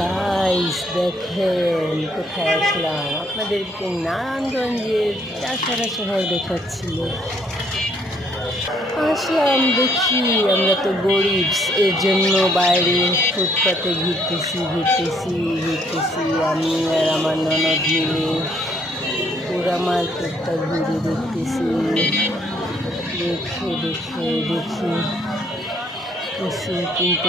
Guys দেখেন কোথায় আসলাম, আপনাদেরকে নারায়ণগঞ্জের চাষারা শহর দেখাচ্ছিল। আসলাম দেখি আমরা তো গরিব, এর জন্য বাইরে ফুটপাতে ঘুরতেছি আমি আর আমার ননদ মিলে পুরা মার্কেটটা ঘুরে দেখতেছি। দেখে দেখি কিছু কিনতে